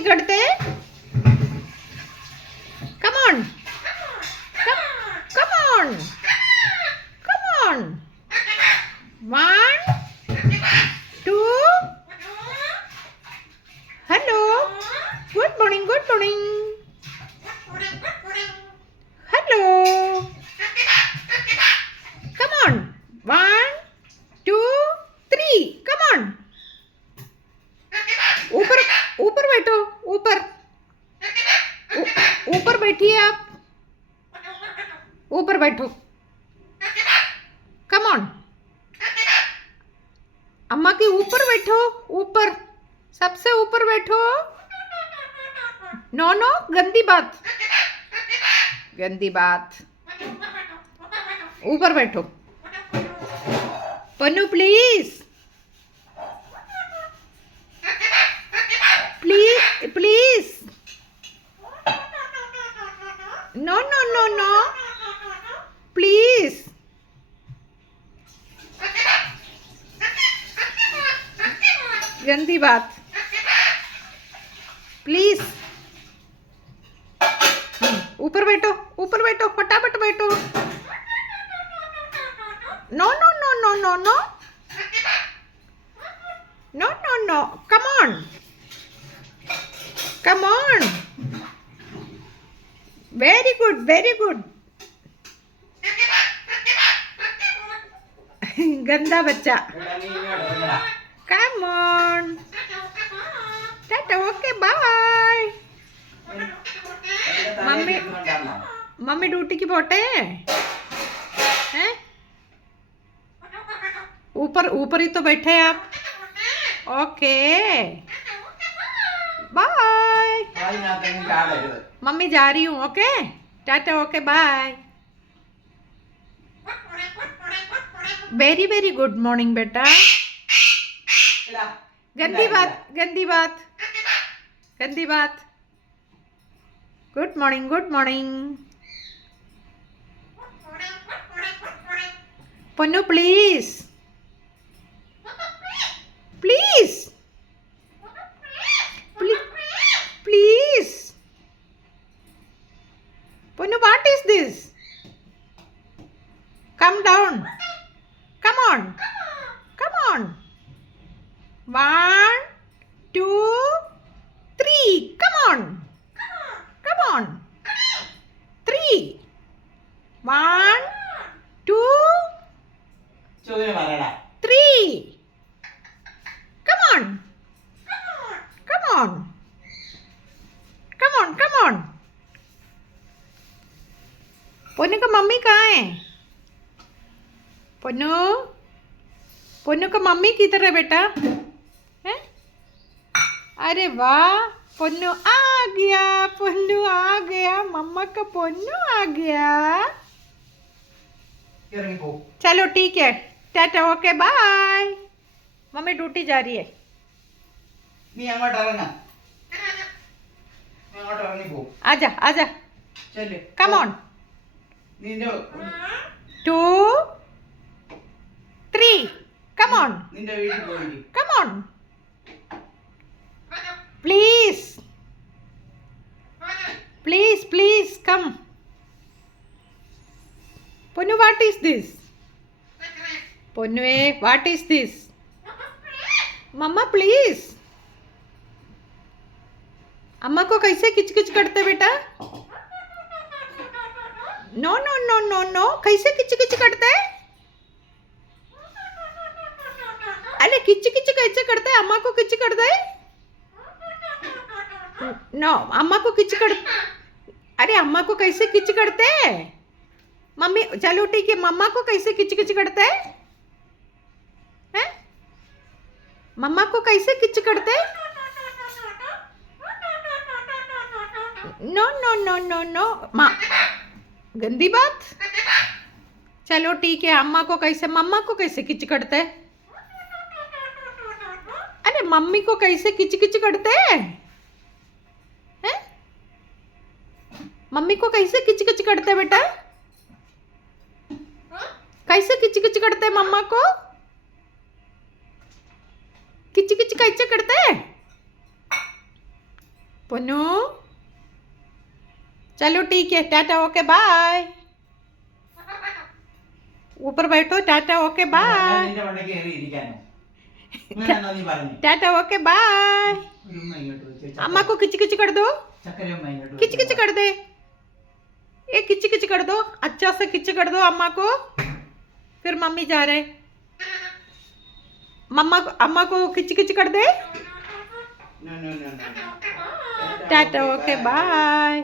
किची करते? Come on. Come on. Come on. 1, 2. Hello. Good morning. Good morning. Hello. Come on. 1, 2, 3. Come on. ऊपर ऊपर बैठो. ऊपर बैठिए आप. ऊपर बैठो. Come on. अम्मा के ऊपर बैठो. ऊपर सबसे ऊपर बैठो. नो नो गंदी बात. ऊपर बैठो. Pannu please. Please. No no no no please. गंदी बात. प्लीज. ऊपर बैठो फटाफट बैठो. No no no no no no no no no. Come on. Very good. गंदा बच्चा. Come on. Tata okay bye. Mummy duty की बोटे हैं. ऊपर ही तो बैठे आप. Okay bye. मम्मी जा रही हूँ. Okay tata okay bye. Very good morning बेटा. गंदी बात. Good morning. Pannu please. Punu, what is this? Come down. Come on. 1, 2, 3. Come on. 3. 1, 2, 3. Come on. Ponnu का मम्मी कहाँ है? पोन्नू का मम्मी किधर है बेटा? हैं? अरे वाह पोन्नू आ गया. मम्मा का पोन्नू आ गया. चलो ठीक है. Tata okay bye. Mummy duty जा रही है. आजा. Come on. 2, 3. Come on. Please come. Ponu, what is this? What is this? Mama please. अम्मा को कैसे किच करते बेटा? नो कैसे किच करते? अरे किच कैसे करते? अम्मा को किच करते? नो अम्मा को किच कर. अरे अम्मा को कैसे किच करते? मम्मी चलो ठीक है. मम्मा को कैसे किच करते हैं? मम्मा को कैसे किच करते? नो गंदी बात. चलो ठीक है. मम्मा को कैसे किच करते? अरे मम्मी को कैसे किच करते हैं? मम्मी को कैसे किच करते बेटा? कैसे किच करते मम्मा को? किच कैसे करते? पुन्नू चलो ठीक है, टाटा ओके बाय। ऊपर बैठो, tata okay bye. Tata okay bye. अम्मा को किच किच कर दो, किच किच कर दे, ये किच किच कर दो, अच्छा से किच कर दो अम्मा को। फिर मम्मी जा रहे, मम्मा को अम्मा को किच किच कर दे। Tata okay bye.